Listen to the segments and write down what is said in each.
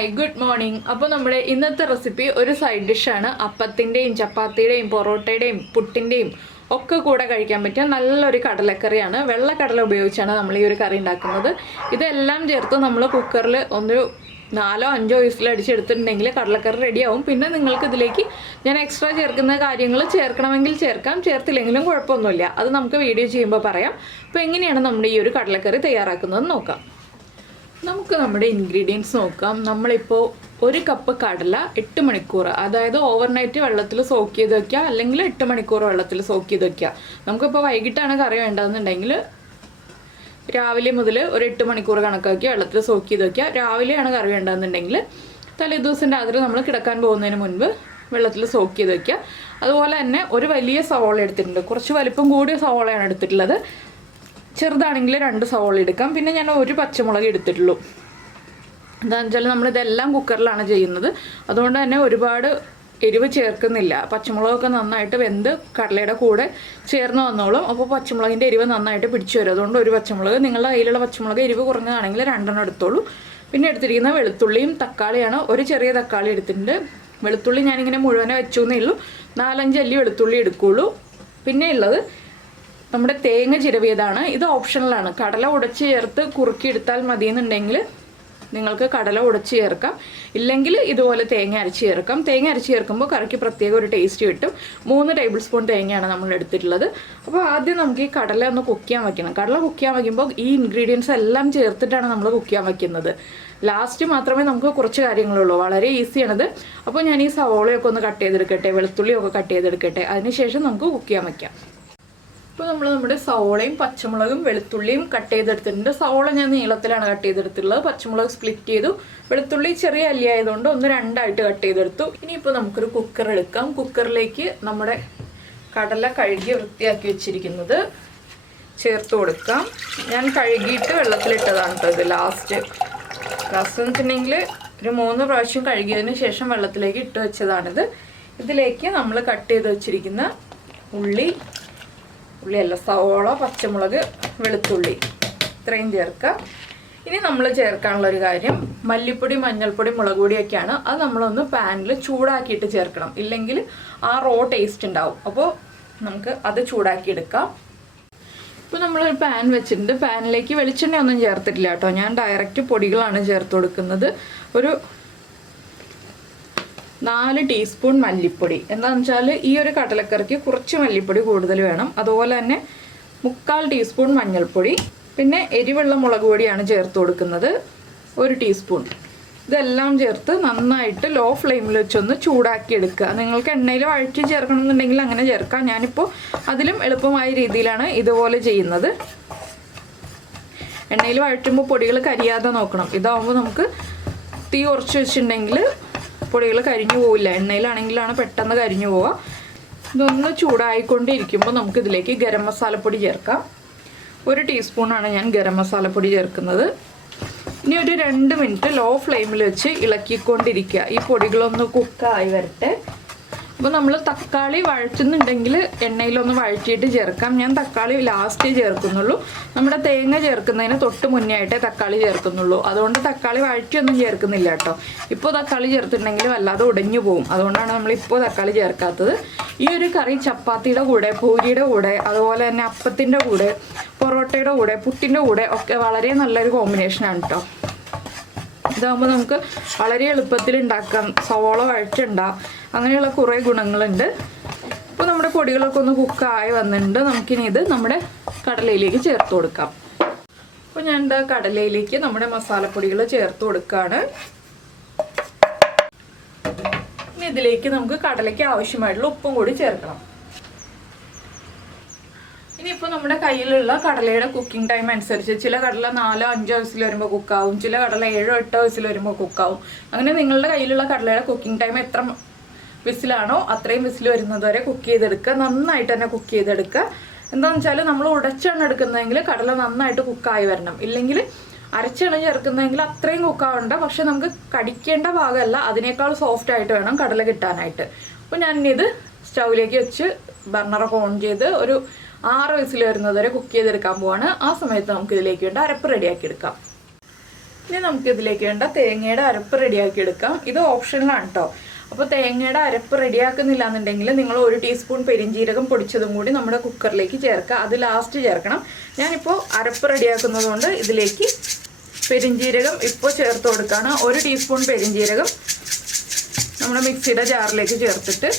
Hi good morning. അപ്പോൾ നമ്മുടെ ഇന്നത്തെ റെസിപ്പി ഒരു സൈഡ് ഡിഷാണ്. അപ്പത്തിൻ്റെയും ചപ്പാത്തിയുടെയും പൊറോട്ടയുടെയും പുട്ടിൻ്റെയും ഒക്കെ കൂടെ കഴിക്കാൻ പറ്റിയ നല്ലൊരു കടലക്കറിയാണ്. വെള്ളക്കടല ഉപയോഗിച്ചാണ് നമ്മൾ ഈ ഒരു കറി ഉണ്ടാക്കുന്നത്. ഇതെല്ലാം ചേർത്ത് നമ്മൾ കുക്കറിൽ ഒരു 4-5 വിസിലടിച്ചെടുത്തിട്ടുണ്ടെങ്കിൽ കടലക്കറി റെഡിയാവും. പിന്നെ നിങ്ങൾക്ക് ഇതിലേക്ക് ഞാൻ എക്സ്ട്രാ ചേർക്കുന്ന കാര്യങ്ങൾ ചേർക്കണമെങ്കിൽ ചേർക്കാം, ചേർത്തില്ലെങ്കിലും കുഴപ്പമൊന്നുമില്ല. അത് നമുക്ക് വീഡിയോ ചെയ്യുമ്പോൾ പറയാം. അപ്പോൾ എങ്ങനെയാണ് നമ്മുടെ ഈ ഒരു കടലക്കറി തയ്യാറാക്കുന്നത് നോക്കാം. നമുക്ക് നമ്മുടെ ഇൻഗ്രീഡിയൻസ് നോക്കാം. നമ്മളിപ്പോൾ 1 കപ്പ് കടല 8 മണിക്കൂർ, അതായത് ഓവർനൈറ്റ് വെള്ളത്തിൽ സോക്ക് ചെയ്ത് വയ്ക്കുക, അല്ലെങ്കിൽ 8 മണിക്കൂർ വെള്ളത്തിൽ സോക്ക് ചെയ്ത് വയ്ക്കുക. നമുക്കിപ്പോൾ വൈകിട്ടാണ് കറി വേണ്ടതെന്നുണ്ടെങ്കിൽ രാവിലെ മുതൽ ഒരു 8 മണിക്കൂർ കണക്കാക്കി വെള്ളത്തിൽ സോക്ക് ചെയ്ത് വയ്ക്കുക. രാവിലെയാണ് കറി വേണ്ടതെന്നുണ്ടെങ്കിൽ തലേദിവസം രാത്രി നമ്മൾ കിടക്കാൻ പോകുന്നതിന് മുൻപ് വെള്ളത്തിൽ സോക്ക് ചെയ്ത് വയ്ക്കുക. അതുപോലെ തന്നെ ഒരു വലിയ സവോള എടുത്തിട്ടുണ്ട്. കുറച്ച് വലിപ്പം കൂടിയ സവോളയാണ് എടുത്തിട്ടുള്ളത്. ചെറുതാണെങ്കിൽ 2 സവോള എടുക്കാം. പിന്നെ ഞാൻ 1 പച്ചമുളക് എടുത്തിട്ടുള്ളൂ. എന്താണെന്ന് വെച്ചാൽ നമ്മളിതെല്ലാം കുക്കറിലാണ് ചെയ്യുന്നത്, അതുകൊണ്ട് തന്നെ ഒരുപാട് എരിവ് ചേർക്കുന്നില്ല. പച്ചമുളകൊക്കെ നന്നായിട്ട് വെന്ത് കടലയുടെ കൂടെ ചേർന്ന് വന്നോളും. അപ്പോൾ പച്ചമുളകിൻ്റെ എരിവ് നന്നായിട്ട് പിടിച്ചു വരും. അതുകൊണ്ട് 1 പച്ചമുളക്, നിങ്ങളുടെ കയ്യിലുള്ള പച്ചമുളക് എരിവ് കുറഞ്ഞതാണെങ്കിൽ 2 എടുത്തോളൂ. പിന്നെ എടുത്തിരിക്കുന്ന വെളുത്തുള്ളിയും തക്കാളിയാണ്. ഒരു ചെറിയ തക്കാളി എടുത്തിട്ടുണ്ട്. വെളുത്തുള്ളി ഞാനിങ്ങനെ മുഴുവനെ വെച്ചു എന്നേ ഉള്ളൂ. 4-5 അല്ലി വെളുത്തുള്ളി എടുക്കുകയുള്ളൂ. പിന്നെ ഉള്ളത് നമ്മുടെ തേങ്ങ ചിരവിയതാണ്. ഇത് ഓപ്ഷണലാണ്. കടല ഉടച്ച് ചേർത്ത് കുറുക്കിയെടുത്താൽ മതിയെന്നുണ്ടെങ്കിൽ നിങ്ങൾക്ക് കടല ഉടച്ച് ചേർക്കാം, ഇല്ലെങ്കിൽ ഇതുപോലെ തേങ്ങ അരച്ച് ചേർക്കാം. തേങ്ങ അരച്ച് ചേർക്കുമ്പോൾ കറിക്ക് പ്രത്യേക ഒരു ടേസ്റ്റ് കിട്ടും. 3 ടേബിൾ സ്പൂൺ തേങ്ങയാണ് നമ്മൾ എടുത്തിട്ടുള്ളത്. അപ്പോൾ ആദ്യം നമുക്ക് ഈ കടല ഒന്ന് കുക്ക് ചെയ്യാൻ വയ്ക്കണം. കടല കുക്ക് ചെയ്യാൻ വയ്ക്കുമ്പോൾ ഈ ഇൻഗ്രീഡിയൻസ് എല്ലാം ചേർത്തിട്ടാണ് നമ്മൾ കുക്ക് ചെയ്യാൻ വയ്ക്കുന്നത്. ലാസ്റ്റ് മാത്രമേ നമുക്ക് കുറച്ച് കാര്യങ്ങളുള്ളൂ. വളരെ ഈസിയാണിത്. അപ്പോൾ ഞാൻ ഈ സവോളയൊക്കെ ഒന്ന് കട്ട് ചെയ്തെടുക്കട്ടെ, വെളുത്തുള്ളിയൊക്കെ കട്ട് ചെയ്തെടുക്കട്ടെ. അതിനുശേഷം നമുക്ക് കുക്ക് ചെയ്യാൻ വയ്ക്കാം. ഇപ്പോൾ നമ്മൾ നമ്മുടെ സവോളയും പച്ചമുളകും വെളുത്തുള്ളിയും കട്ട് ചെയ്തെടുത്തിട്ടുണ്ട്. സവോള ഞാൻ നീളത്തിലാണ് കട്ട് ചെയ്തെടുത്തിട്ടുള്ളത്. പച്ചമുളക് സ്പ്ലിറ്റ് ചെയ്തു. വെളുത്തുള്ളി ചെറിയ അല്ലി ആയതുകൊണ്ട് 1-2 കട്ട് ചെയ്തെടുത്തു. ഇനിയിപ്പോൾ നമുക്കൊരു കുക്കർ എടുക്കാം. കുക്കറിലേക്ക് നമ്മുടെ കടല കഴുകി വൃത്തിയാക്കി വെച്ചിരിക്കുന്നത് ചേർത്ത് കൊടുക്കാം. ഞാൻ കഴുകിയിട്ട് വെള്ളത്തിലിട്ടതാണ് കേട്ടോ ഇത്. ലാസ്റ്റ് എന്ന് വെച്ചിട്ടുണ്ടെങ്കിൽ ഒരു 3 പ്രാവശ്യം കഴുകിയതിന് ശേഷം വെള്ളത്തിലേക്ക് ഇട്ട് വെച്ചതാണിത്. ഇതിലേക്ക് നമ്മൾ കട്ട് ചെയ്ത് വെച്ചിരിക്കുന്ന ഉള്ളിയല്ല, സവോള, പച്ചമുളക്, വെളുത്തുള്ളി ഇത്രയും ചേർക്കാം. ഇനി നമ്മൾ ചേർക്കാനുള്ളൊരു കാര്യം മല്ലിപ്പൊടി, മഞ്ഞൾപ്പൊടി, മുളക് പൊടിയൊക്കെയാണ്. അത് നമ്മളൊന്ന് പാനിൽ ചൂടാക്കിയിട്ട് ചേർക്കണം, ഇല്ലെങ്കിൽ ആ റോ ടേസ്റ്റ് ഉണ്ടാവും. അപ്പോൾ നമുക്ക് അത് ചൂടാക്കിയെടുക്കാം. ഇപ്പോൾ നമ്മളൊരു പാൻ വെച്ചിട്ടുണ്ട്. പാനിലേക്ക് വെളിച്ചെണ്ണ ഒന്നും ചേർത്തിട്ടില്ല കേട്ടോ. ഞാൻ ഡയറക്റ്റ് പൊടികളാണ് ചേർത്ത് കൊടുക്കുന്നത്. ഒരു 4 ടീസ്പൂൺ മല്ലിപ്പൊടി. എന്താണെന്ന് വെച്ചാൽ ഈ ഒരു കടലക്കറിക്ക് കുറച്ച് മല്ലിപ്പൊടി കൂടുതൽ വേണം. അതുപോലെ തന്നെ 3/4 ടീസ്പൂൺ മഞ്ഞൾപ്പൊടി, പിന്നെ എരിവുള്ള മുളക് പൊടിയാണ് ചേർത്ത് കൊടുക്കുന്നത് 1 ടീസ്പൂൺ. ഇതെല്ലാം ചേർത്ത് നന്നായിട്ട് ലോ ഫ്ലെയിമിൽ വെച്ചൊന്ന് ചൂടാക്കിയെടുക്കുക. നിങ്ങൾക്ക് എണ്ണയിൽ വഴറ്റി ചേർക്കണമെന്നുണ്ടെങ്കിൽ അങ്ങനെ ചേർക്കാം. ഞാനിപ്പോൾ അതിലും എളുപ്പമായ രീതിയിലാണ് ഇതുപോലെ ചെയ്യുന്നത്. എണ്ണയിൽ വഴറ്റുമ്പോൾ പൊടികൾ കരിയാതെ നോക്കണം. ഇതാവുമ്പോൾ നമുക്ക് തീ കുറച്ച് വെച്ചിട്ടുണ്ടെങ്കിൽ പൊടികൾ കരിഞ്ഞു പോവില്ല. എണ്ണയിലാണെങ്കിലാണ് പെട്ടെന്ന് കരിഞ്ഞു പോവുക. ഇതൊന്ന് ചൂടായിക്കൊണ്ടിരിക്കുമ്പോൾ നമുക്കിതിലേക്ക് ഗരം മസാലപ്പൊടി ചേർക്കാം. 1 ടീസ്പൂണാണ് ഞാൻ ഗരം മസാലപ്പൊടി ചേർക്കുന്നത്. ഇനി ഒരു 2 മിനിറ്റ് ലോ ഫ്ലെയിമിൽ വെച്ച് ഇളക്കിക്കൊണ്ടിരിക്കുക. ഈ പൊടികളൊന്ന് കുക്കായി വരട്ടെ. അപ്പോൾ നമ്മൾ തക്കാളി വഴറ്റുന്നുണ്ടെങ്കിൽ എണ്ണയിലൊന്ന് വഴറ്റിയിട്ട് ചേർക്കാം. ഞാൻ തക്കാളി ലാസ്റ്റേ ചേർക്കുന്നുള്ളൂ. നമ്മുടെ തേങ്ങ ചേർക്കുന്നതിന് തൊട്ട് മുന്നേ ആയിട്ടേ തക്കാളി ചേർക്കുന്നുള്ളൂ. അതുകൊണ്ട് തക്കാളി വഴറ്റിയൊന്നും ചേർക്കുന്നില്ല കേട്ടോ. ഇപ്പോൾ തക്കാളി ചേർത്തിട്ടുണ്ടെങ്കിൽ വല്ലാതെ ഉടഞ്ഞു പോകും. അതുകൊണ്ടാണ് നമ്മളിപ്പോൾ തക്കാളി ചേർക്കാത്തത്. ഈ ഒരു കറി ചപ്പാത്തിയുടെ കൂടെ, പൂരിയുടെ കൂടെ, അതുപോലെ തന്നെ അപ്പത്തിൻ്റെ കൂടെ, പൊറോട്ടയുടെ കൂടെ, പുട്ടിൻ്റെ കൂടെ ഒക്കെ വളരെ നല്ലൊരു കോമ്പിനേഷനാണ് കേട്ടോ. ഇതാകുമ്പോൾ നമുക്ക് വളരെ എളുപ്പത്തിൽ ഉണ്ടാക്കാം. സവോള വഴറ്റുണ്ടാകും, അങ്ങനെയുള്ള കുറേ ഗുണങ്ങളുണ്ട്. ഇപ്പോൾ നമ്മുടെ പൊടികളൊക്കെ ഒന്ന് കുക്കായി വന്നിട്ടുണ്ട്. നമുക്കിനി ഇത് നമ്മുടെ കടലയിലേക്ക് ചേർത്ത് കൊടുക്കാം. അപ്പോൾ ഞാൻ എന്താ കടലയിലേക്ക് നമ്മുടെ മസാലപ്പൊടികൾ ചേർത്ത് കൊടുക്കുകയാണ്. ഇനി ഇതിലേക്ക് നമുക്ക് കടലയ്ക്ക് ആവശ്യമായിട്ടുള്ള ഉപ്പും കൂടി ചേർക്കണം. ഇനിയിപ്പോൾ നമ്മുടെ കയ്യിലുള്ള കടലയുടെ കുക്കിംഗ് ടൈം അനുസരിച്ച് ചില കടല 4-5 വിസിൽ വരുമ്പോൾ കുക്കാവും, ചില കടല 7-8 വിസിൽ വരുമ്പോൾ കുക്കാവും. അങ്ങനെ നിങ്ങളുടെ കയ്യിലുള്ള കടലയുടെ കുക്കിംഗ് ടൈം എത്ര വിസിലാണോ അത്രയും വിസിൽ വരുന്നത് വരെ കുക്ക് ചെയ്തെടുക്കുക. നന്നായിട്ട് തന്നെ കുക്ക് ചെയ്തെടുക്കുക. എന്താണെന്ന് വെച്ചാൽ നമ്മൾ ഉടച്ചാണ് എടുക്കുന്നതെങ്കിൽ കടല നന്നായിട്ട് കുക്കായി വരണം, ഇല്ലെങ്കിൽ അരച്ചാണ് ചേർക്കുന്നതെങ്കിൽ അത്രയും കുക്കാവണ്ട. പക്ഷെ നമുക്ക് കടിക്കേണ്ട ഭാഗമല്ല, അതിനേക്കാൾ സോഫ്റ്റ് ആയിട്ട് വേണം കടല കിട്ടാനായിട്ട്. അപ്പോൾ ഞാനിത് സ്റ്റൗവിലേക്ക് വെച്ച് ബർണറൊക്കെ ഓൺ ചെയ്ത് ഒരു 6 വിസിൽ വരുന്നത് വരെ കുക്ക് ചെയ്തെടുക്കാൻ പോവാണ്. ആ സമയത്ത് നമുക്ക് ഇതിലേക്ക് വേണ്ട അരപ്പ് റെഡിയാക്കി എടുക്കാം. ഇനി നമുക്ക് ഇതിലേക്ക് വേണ്ട തേങ്ങയുടെ അരപ്പ് റെഡിയാക്കി എടുക്കാം. ഇത് ഓപ്ഷനിലാണ് കേട്ടോ. അപ്പോൾ തേങ്ങയുടെ അരപ്പ് റെഡിയാക്കുന്നില്ല എന്നുണ്ടെങ്കിൽ നിങ്ങൾ 1 ടീസ്പൂൺ പെരിഞ്ജീരകം പൊടിച്ചതും കൂടി നമ്മുടെ കുക്കറിലേക്ക് ചേർക്കുക. അത് ലാസ്റ്റ് ചേർക്കണം. ഞാനിപ്പോൾ അരപ്പ് റെഡിയാക്കുന്നത് കൊണ്ട് ഇതിലേക്ക് പെരിഞ്ജീരകം ഇപ്പോൾ ചേർത്ത് കൊടുക്കുകയാണ്. 1 ടീസ്പൂൺ പെരിഞ്ജീരകം നമ്മുടെ മിക്സിയുടെ ജാറിലേക്ക് ചേർത്തിട്ട്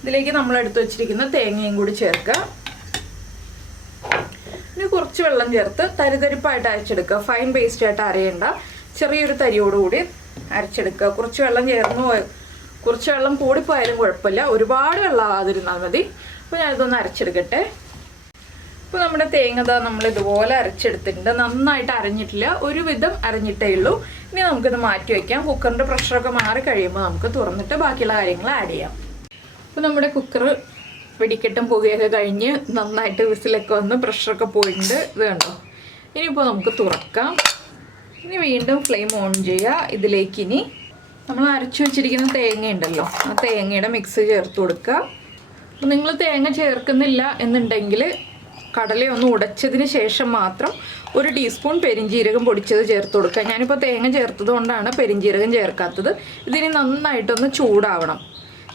ഇതിലേക്ക് നമ്മൾ എടുത്തു വെച്ചിരിക്കുന്ന തേങ്ങയും കൂടി ചേർക്കുക. ഇനി കുറച്ച് വെള്ളം ചേർത്ത് തരിതരിപ്പായിട്ട് അരച്ചെടുക്കുക. ഫൈൻ പേസ്റ്റ് ആയിട്ട് അരയേണ്ട, ചെറിയൊരു തരിയോടുകൂടി അരച്ചെടുക്കുക. കുറച്ച് വെള്ളം കൂടിപ്പോയാലും കുഴപ്പമില്ല, ഒരുപാട് വെള്ളം ആകാതിരുന്നാൽ മതി. അപ്പോൾ ഞാനിതൊന്ന് അരച്ചെടുക്കട്ടെ. ഇപ്പോൾ നമ്മുടെ തേങ്ങ നമ്മൾ ഇതുപോലെ അരച്ചെടുത്തിട്ടുണ്ട്. നന്നായിട്ട് അരഞ്ഞിട്ടില്ല, ഒരുവിധം അരഞ്ഞിട്ടേ ഉള്ളൂ. ഇനി നമുക്കിത് മാറ്റി വയ്ക്കാം. കുക്കറിൻ്റെ പ്രഷറൊക്കെ മാറി കഴിയുമ്പോൾ നമുക്ക് തുറന്നിട്ട് ബാക്കിയുള്ള കാര്യങ്ങൾ ആഡ് ചെയ്യാം. അപ്പോൾ നമ്മുടെ കുക്കർ വെടിക്കെട്ടും പുകയൊക്കെ കഴിഞ്ഞ് നന്നായിട്ട് വിസിലൊക്കെ വന്ന് പ്രഷറൊക്കെ പോയിട്ടുണ്ട്. ഇത് കണ്ടോ. ഇനിയിപ്പോൾ നമുക്ക് തുറക്കാം. ഇനി വീണ്ടും ഫ്ലെയിം ഓൺ ചെയ്യുക. ഇതിലേക്ക് ഇനി നമ്മൾ അരച്ചു വെച്ചിരിക്കുന്ന തേങ്ങ ഉണ്ടല്ലോ, ആ തേങ്ങയുടെ മിക്സ് ചേർത്ത് കൊടുക്കുക. അപ്പോൾ നിങ്ങൾ തേങ്ങ ചേർക്കുന്നില്ല എന്നുണ്ടെങ്കിൽ കടലയൊന്ന് ഉടച്ചതിന് ശേഷം മാത്രം 1 ടീസ്പൂൺ പെരിഞ്ജീരകം പൊടിച്ചത് ചേർത്ത് കൊടുക്കുക. ഞാനിപ്പോൾ തേങ്ങ ചേർത്തത് കൊണ്ടാണ് പെരിഞ്ജീരകം ചേർക്കാത്തത്. ഇതിനി നന്നായിട്ടൊന്ന് ചൂടാവണം.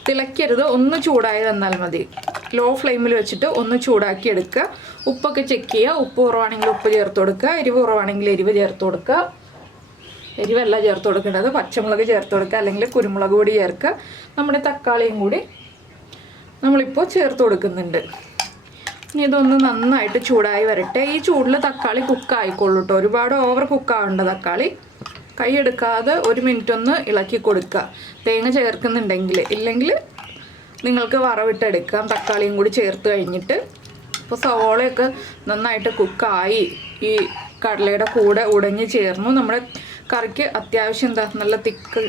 തിളയ്ക്കരുത്, ഒന്ന് ചൂടായി വന്നാൽ മതി. ലോ ഫ്ലെയിമിൽ വെച്ചിട്ട് ഒന്ന് ചൂടാക്കി എടുക്കുക. ഉപ്പൊക്കെ ചെക്ക് ചെയ്യുക. ഉപ്പ് കുറവാണെങ്കിൽ ഉപ്പ് ചേർത്ത് കൊടുക്കുക. എരിവ് കുറവാണെങ്കിൽ എരിവ് ചേർത്ത് കൊടുക്കുക. എരിവല്ല ചേർത്ത് കൊടുക്കേണ്ടത്, പച്ചമുളക് ചേർത്ത് കൊടുക്കുക, അല്ലെങ്കിൽ കുരുമുളക് പൊടി ചേർക്കുക. നമ്മുടെ തക്കാളിയും കൂടി നമ്മളിപ്പോൾ ചേർത്ത് കൊടുക്കുന്നുണ്ട്. ഇനി ഇതൊന്ന് നന്നായിട്ട് ചൂടായി വരട്ടെ. ഈ ചൂടിൽ തക്കാളി കുക്കായിക്കൊള്ളൂ കേട്ടോ. ഒരുപാട് ഓവർ കുക്കാവേണ്ട തക്കാളി. കൈ എടുക്കാതെ 1 മിനിറ്റ് ഒന്ന് ഇളക്കി കൊടുക്കുക, തേങ്ങ ചേർക്കുന്നുണ്ടെങ്കിൽ. ഇല്ലെങ്കിൽ നിങ്ങൾക്ക് വറവിട്ടെടുക്കാം തക്കാളിയും കൂടി ചേർത്ത് കഴിഞ്ഞിട്ട്. ഇപ്പോൾ സവോളയൊക്കെ നന്നായിട്ട് കുക്കായി ഈ കടലയുടെ കൂടെ ഉടഞ്ഞ് ചേർന്നു. നമ്മുടെ കറിക്ക് അത്യാവശ്യം നല്ല തിക്ക്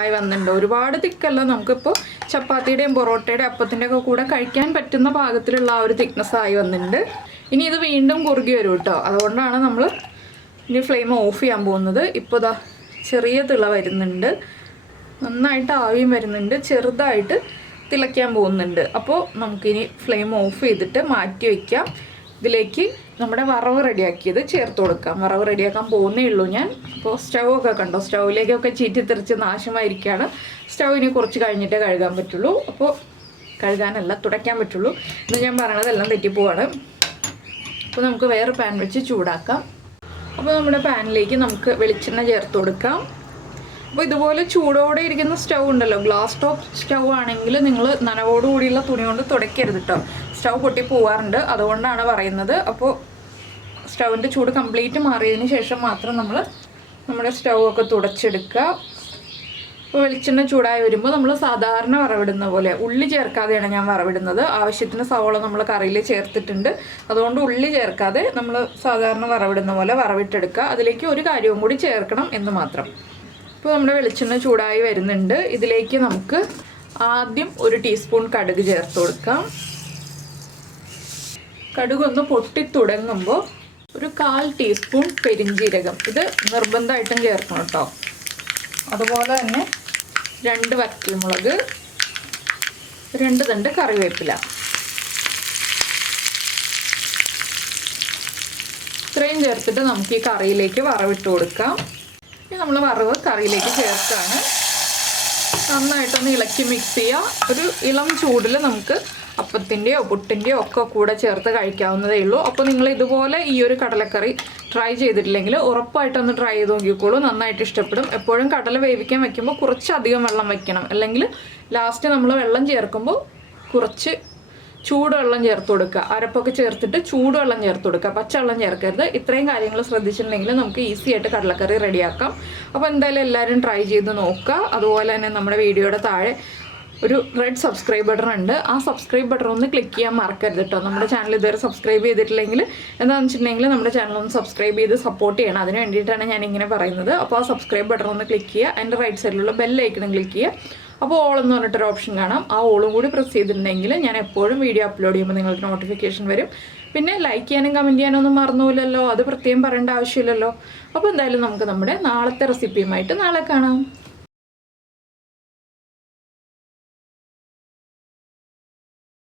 ആയി വന്നിട്ടുണ്ട്. ഒരുപാട് തിക്കല്ല, നമുക്കിപ്പോൾ ചപ്പാത്തിയുടെയും പൊറോട്ടയുടെ അപ്പത്തിൻ്റെ ഒക്കെ കൂടെ കഴിക്കാൻ പറ്റുന്ന പാകത്തിലുള്ള ആ ഒരു തിക്നെസ് ആയി വന്നിട്ടുണ്ട്. ഇനി ഇത് വീണ്ടും കുറുകി വരും കേട്ടോ. അതുകൊണ്ടാണ് നമ്മൾ ഇനി ഫ്ലെയിം ഓഫ് ചെയ്യാൻ പോകുന്നത്. ഇപ്പോൾ ചെറിയ തിള വരുന്നുണ്ട്, നന്നായിട്ട് ആവിയും വരുന്നുണ്ട്, ചെറുതായിട്ട് തിളയ്ക്കാൻ പോകുന്നുണ്ട്. അപ്പോൾ നമുക്കിനി ഫ്ലെയിം ഓഫ് ചെയ്തിട്ട് മാറ്റി വയ്ക്കാം. ഇതിലേക്ക് നമ്മുടെ വറവ് റെഡിയാക്കിയത് ചേർത്ത് കൊടുക്കാം. വറവ് റെഡിയാക്കാൻ പോകുന്നേ ഉള്ളൂ ഞാൻ. ഇപ്പോൾ സ്റ്റൗവൊക്കെ കണ്ടോ, സ്റ്റൗവിലേക്കൊക്കെ ചീറ്റിത്തെറിച്ച് നാശമായിരിക്കുകയാണ്. സ്റ്റൗ ഇനി കുറച്ച് കഴിഞ്ഞിട്ടേ കഴുകാൻ പറ്റുള്ളൂ. അപ്പോൾ കഴുകാനല്ല, തുടയ്ക്കാൻ പറ്റുള്ളൂ. ഇന്ന് ഞാൻ പറയണതെല്ലാം തെറ്റിപ്പോവാണ്. അപ്പോൾ നമുക്ക് വേറെ പാൻ വെച്ച് ചൂടാക്കാം. അപ്പോൾ നമ്മുടെ പാനിലേക്ക് നമുക്ക് വെളിച്ചെണ്ണ ചേർത്ത് കൊടുക്കാം. അപ്പോൾ ഇതുപോലെ ചൂടോടെ ഇരിക്കുന്ന സ്റ്റൗ ഉണ്ടല്ലോ, ഗ്ലാസ് ടോപ്പ് സ്റ്റൗ ആണെങ്കിൽ നിങ്ങൾ നനവോടുകൂടിയുള്ള തുണി കൊണ്ട് തുടയ്ക്കരുത് കേട്ടോ. സ്റ്റൗ പൊട്ടി പോവാറുണ്ട്, അതുകൊണ്ടാണ് പറയുന്നത്. അപ്പോൾ സ്റ്റൗവിൻ്റെ ചൂട് കംപ്ലീറ്റ് മാറിയതിന് ശേഷം മാത്രം നമ്മൾ നമ്മുടെ സ്റ്റൗ ഒക്കെ തുടച്ചെടുക്കുക. അപ്പോൾ വെളിച്ചെണ്ണ ചൂടായി വരുമ്പോൾ നമ്മൾ സാധാരണ വറവിടുന്ന പോലെ ഉള്ളി ചേർക്കാതെയാണ് ഞാൻ വറവിടുന്നത്. ആവശ്യത്തിന് സവോള നമ്മൾ കറിയിൽ ചേർത്തിട്ടുണ്ട്, അതുകൊണ്ട് ഉള്ളി ചേർക്കാതെ നമ്മൾ സാധാരണ വറവിടുന്ന പോലെ വറവിട്ടെടുക്കുക. അതിലേക്ക് ഒരു കാര്യവും കൂടി ചേർക്കണം എന്ന് മാത്രം. ഇപ്പോൾ നമ്മുടെ വെളിച്ചെണ്ണ ചൂടായി വരുന്നുണ്ട്. ഇതിലേക്ക് നമുക്ക് ആദ്യം 1 ടീസ്പൂൺ കടുക് ചേർത്ത് കൊടുക്കാം. കടുകൊന്ന് പൊട്ടി തുടങ്ങുമ്പോൾ 1/4 ടീസ്പൂൺ പെരിഞ്ജീരകം, ഇത് നിർബന്ധമായിട്ടും ചേർക്കണം കേട്ടോ. അതുപോലെ തന്നെ 2 വറ്റൽമുളക്, 2 തണ്ട് കറിവേപ്പില. ഇത്രയും ചേർത്തിട്ട് നമുക്ക് ഈ കറിയിലേക്ക് വറവിട്ട് കൊടുക്കാം. ഇനി നമ്മൾ വറവ് കറിയിലേക്ക് ചേർത്താണ്. നന്നായിട്ടൊന്ന് ഇളക്കി മിക്സ് ചെയ്യുക. ഒരു ഇളം ചൂടിൽ നമുക്ക് അപ്പത്തിൻ്റെയോ പുട്ടിൻ്റെയോ ഒക്കെ കൂടെ ചേർത്ത് കഴിക്കാവുന്നതേ ഉള്ളൂ. അപ്പോൾ നിങ്ങൾ ഇതുപോലെ ഈ ഒരു കടലക്കറി ട്രൈ ചെയ്തിട്ടില്ലെങ്കിൽ ഉറപ്പായിട്ടൊന്ന് ട്രൈ ചെയ്ത് നോക്കിക്കോളൂ, നന്നായിട്ട് ഇഷ്ടപ്പെടും. എപ്പോഴും കടല വേവിക്കാൻ വയ്ക്കുമ്പോൾ കുറച്ചധികം വെള്ളം വയ്ക്കണം, അല്ലെങ്കിൽ ലാസ്റ്റ് നമ്മൾ വെള്ളം ചേർക്കുമ്പോൾ കുറച്ച് ചൂടുവെള്ളം ചേർത്ത് കൊടുക്കുക. അരപ്പൊക്കെ ചേർത്തിട്ട് ചൂടുവെള്ളം ചേർത്ത് കൊടുക്കുക, പച്ചവെള്ളം ചേർക്കരുത്. ഇത്രയും കാര്യങ്ങൾ ശ്രദ്ധിച്ചിട്ടുണ്ടെങ്കിൽ നമുക്ക് ഈസി ആയിട്ട് കടലക്കറി റെഡിയാക്കാം. അപ്പോൾ എന്തായാലും എല്ലാവരും ട്രൈ ചെയ്ത് നോക്കുക. അതുപോലെ തന്നെ നമ്മുടെ വീഡിയോയുടെ താഴെ ഒരു റെഡ് സബ്സ്ക്രൈബ് ബട്ടൺ ഉണ്ട്. ആ സബ്സ്ക്രൈബ് ബട്ടൺ ഒന്ന് ക്ലിക്ക് ചെയ്യാൻ മറക്കരുത് കേട്ടോ. നമ്മുടെ ചാനൽ ഇതുവരെ സബ്സ്ക്രൈബ് ചെയ്തിട്ടില്ലെങ്കിൽ എന്താണെന്ന് വെച്ചിട്ടുണ്ടെങ്കിൽ നമ്മുടെ ചാനൽ ഒന്ന് സബ്സ്ക്രൈബ് ചെയ്ത് സപ്പോർട്ട് ചെയ്യണം. അതിന് വേണ്ടിയിട്ടാണ് ഞാൻ ഇങ്ങനെ പറയുന്നത്. അപ്പോൾ ആ സബ്സ്ക്രൈബ് ബട്ടൺ ഒന്ന് ക്ലിക്ക് ചെയ്യുക. എൻ്റെ റൈറ്റ് സൈഡിലുള്ള ബെല്ലൈക്കണും ക്ലിക്ക് ചെയ്യുക. അപ്പോൾ ഓൾ എന്ന് പറഞ്ഞിട്ടൊരു ഓപ്ഷൻ കാണാം. ആ ഓളും കൂടി പ്രസ് ചെയ്തിട്ടുണ്ടെങ്കിൽ ഞാൻ എപ്പോഴും വീഡിയോ അപ്ലോഡ് ചെയ്യുമ്പോൾ നിങ്ങൾക്ക് നോട്ടിഫിക്കേഷൻ വരും. പിന്നെ ലൈക്ക് ചെയ്യാനും കമൻറ്റ് ചെയ്യാനും ഒന്നും മറന്നുപോലല്ലോ, അത് പ്രത്യേകം പറയേണ്ട ആവശ്യമില്ലല്ലോ. അപ്പോൾ എന്തായാലും നമുക്ക് നമ്മുടെ നാളത്തെ റെസിപ്പിയുമായിട്ട് നാളെ കാണാം.